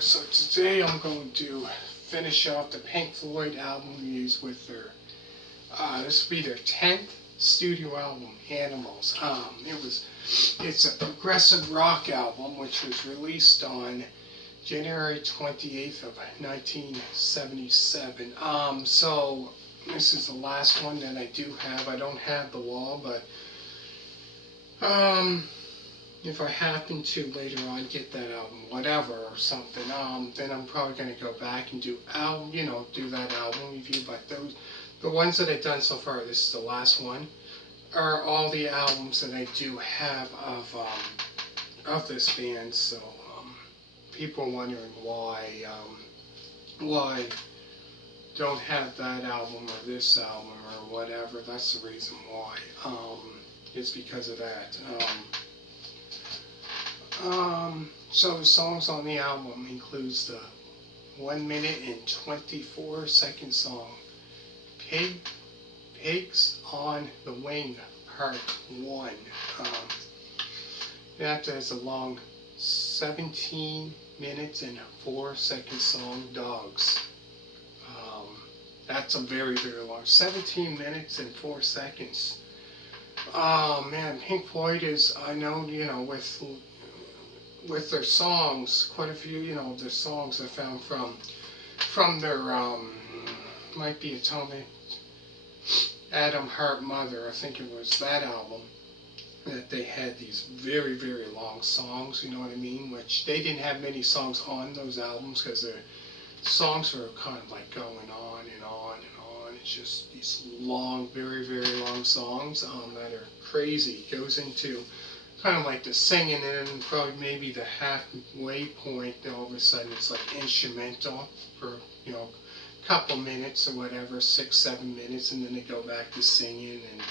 So today I'm going to finish off the Pink Floyd album reviews with their, this will be their 10th studio album, Animals. It's a progressive rock album which was released on January 28th of 1977. So this is the last one that I do have. I don't have the wall, but if I happen to later on get that album, whatever, or something, then I'm probably going to go back and do that album review. But the ones that I've done so far, this is the last one, are all the albums that I do have of this band. So people are wondering why don't have that album or this album or whatever. That's the reason why. It's because of that. So the songs on the album includes the 1 minute and 24 second song, Pigs on the Wing, Part 1. After has a long 17 minutes and 4 second song, Dogs. That's a very, very long, 17 minutes and 4 seconds. Man, Pink Floyd is, I know, with their songs, quite a few, their songs I found from their, might be Atomic Adam Heart Mother, I think it was that album, that they had these very, very long songs, you know what I mean, which they didn't have many songs on those albums because their songs were kind of like going on and on and on. It's just these long, very, very long songs that are crazy. It goes into kind of like the singing, and then probably maybe the halfway point, all of a sudden it's like instrumental for, a couple minutes or whatever, 6-7 minutes, and then they go back to singing. And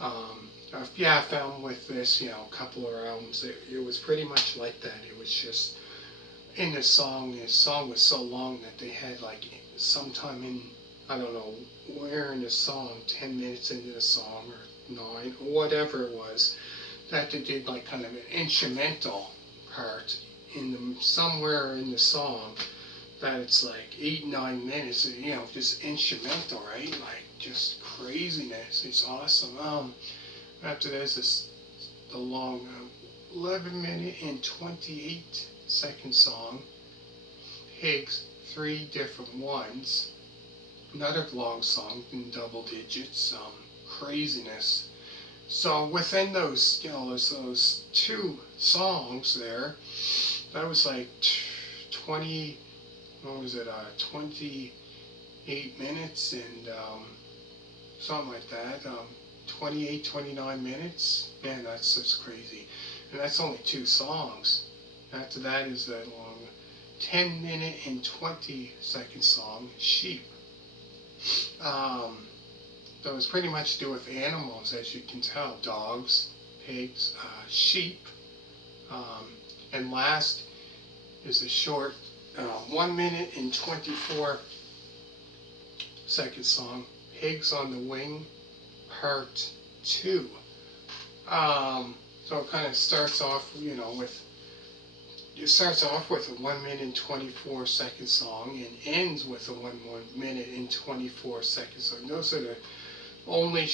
I found with this, a couple of albums, it was pretty much like that. It was just in the song was so long that they had like sometime in, I don't know where in the song, 10 minutes into the song or 9 or whatever it was, that they did like kind of an instrumental part somewhere in the song, that it's like 8-9 minutes, just instrumental, right? Like just craziness. It's awesome. After there's the long 11 minute and 28 second song, Pigs, 3 different ones. Another long song in double digits. Craziness. So within those, those 2 songs there, that was like 28 minutes and something like that. 29 minutes. Man, that's just crazy. And that's only 2 songs. After that is that long 10 minute and 20 second song, Sheep. That was pretty much to do with animals, as you can tell. Dogs, pigs, sheep. And last is a short 1 minute and 24 second song, Pigs on the Wing, Part 2. So it kind of starts off, it starts off with a 1 minute and 24 second song and ends with a 1 minute and 24 second song. Those are the only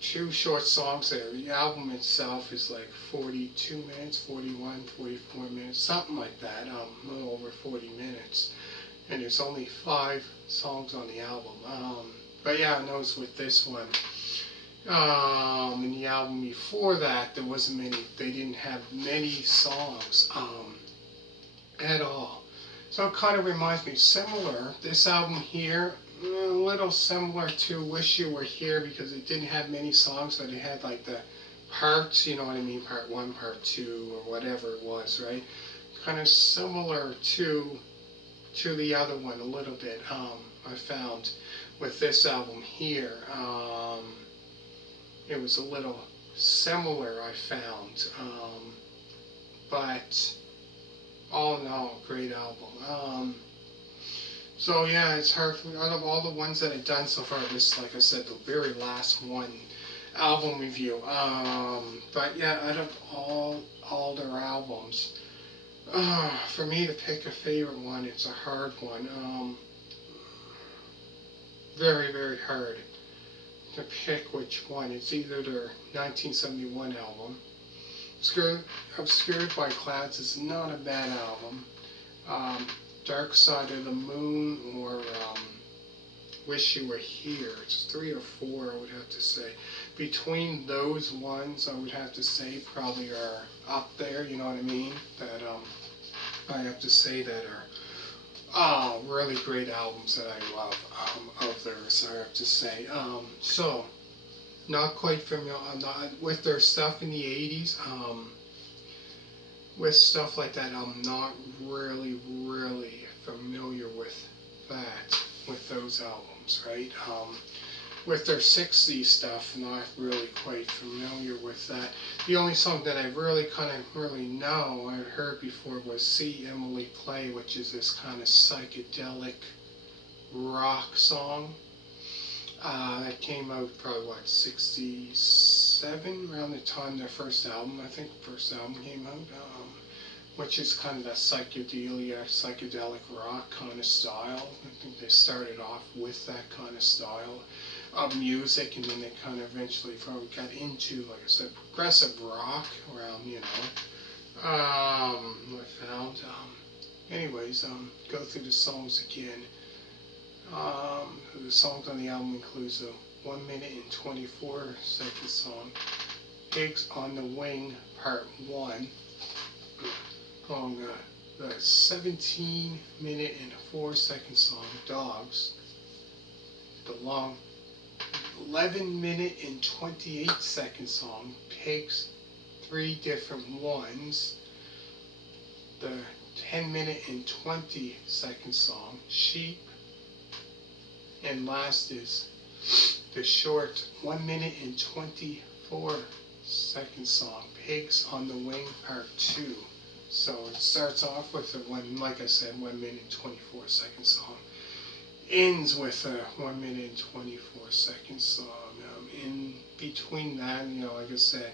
2 short songs there. The album itself is like 42 minutes, 41, 44 minutes, something like that, a little over 40 minutes. And there's only 5 songs on the album. But yeah, I noticed with this one, in the album before that, there wasn't many, they didn't have many songs at all. So it kind of reminds me similar, this album here, a little similar to Wish You Were Here, because it didn't have many songs, but it had like the parts, you know what I mean, part 1, part 2, or whatever it was, right? Kind of similar to the other one a little bit, I found with this album here. It was a little similar, I found, but all in all, great album. So yeah, it's hard for me. Out of all the ones that I've done so far, this is, like I said, the very last one album review. But yeah, out of all their albums, For me to pick a favorite one, it's a hard one. Very, very hard to pick which one. It's either their 1971 album. Obscured by Clouds is not a bad album. Um, Dark Side of the Moon or Wish You Were Here. It's 3 or 4, I would have to say. Between those ones, I would have to say probably are up there, you know what I mean? That I have to say that are really great albums that I love of theirs, I have to say. So, not quite familiar, not with their stuff in the 80s. With stuff like that, I'm not really, really familiar with that, with those albums, right? With their 60s stuff, not really quite familiar with that. The only song that I really know, I had heard before, was See Emily Play, which is this kind of psychedelic rock song. That came out probably, 67, around the time their first album, I think the first album came out, which is kind of that psychedelic rock kind of style. I think they started off with that kind of style of music, and then they kind of eventually probably got into, like I said, progressive rock around, I found. Anyways, go through the songs again. The songs on the album includes the 1 minute and 24-second song, Pigs on the Wing Part 1, on the 17-minute and 4-second song, Dogs, the long 11-minute and 28-second song, Pigs, 3 different ones, the 10-minute and 20-second song, Sheep, and last is the short 1 minute and 24-second song, Pigs on the Wing Part 2. So it starts off with a like I said, 1 minute and 24-second song. Ends with a 1 minute and 24-second song. In between that, like I said,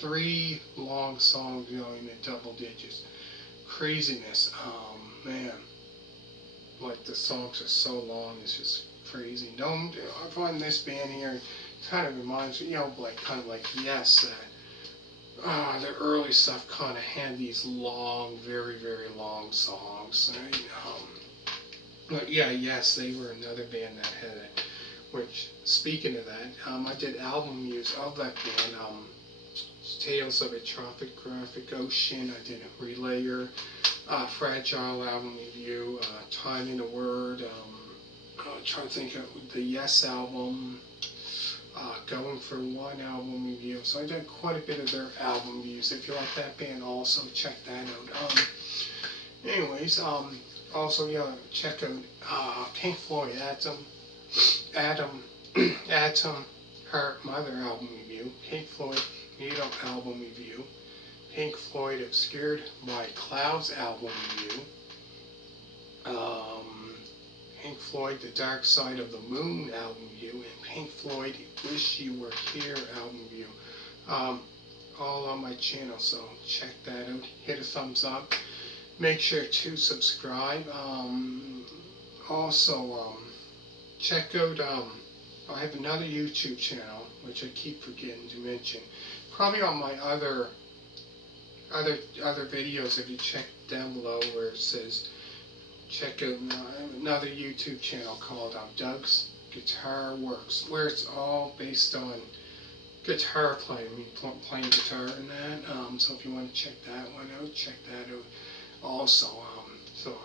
3 long songs, in the double digits. Craziness. Man. Like, the songs are so long, it's just crazy. I find this band here kind of reminds me, kind of like Yes, the early stuff kind of had these long, very, very long songs. But yeah, Yes, they were another band that had it. Which, speaking of that, I did album reviews of that band. Tales of a Tropographic Ocean. I did a Relayer, Fragile album review. Time in a Word. Trying to think of the Yes album. Going for One album review. So I did quite a bit of their album reviews. If you like that band, also check that out. Anyways, also check out Pink Floyd, Atom Heart Mother album review. Pink Floyd Needle album review. Pink Floyd Obscured by Clouds album review. Pink Floyd The Dark Side of the Moon album review, and Pink Floyd Wish You Were Here album review. All on my channel, so check that out. Hit a thumbs up. Make sure to subscribe. Also, check out, I have another YouTube channel, which I keep forgetting to mention. Probably on my other videos, if you check down below where it says, check out another YouTube channel called Doug's Guitar Works, where it's all based on guitar playing, playing guitar and that. So if you want to check that one out, check that out also. So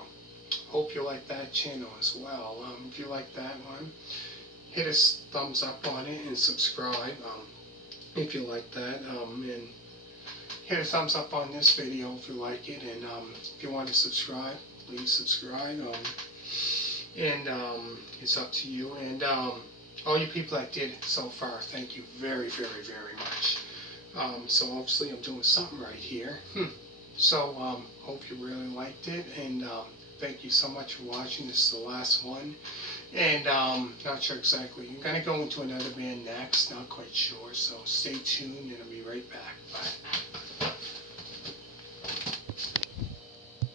hope you like that channel as well. If you like that one, hit a thumbs up on it and subscribe if you like that. And hit a thumbs up on this video if you like it. And if you want to subscribe, please subscribe. It's up to you. And all you people that did so far, thank you very, very, very much. So obviously I'm doing something right here. So hope you really liked it, and thank you so much for watching. This is the last one, and not sure exactly. I'm gonna go into another band next, not quite sure. So stay tuned, and I'll be right back. Bye.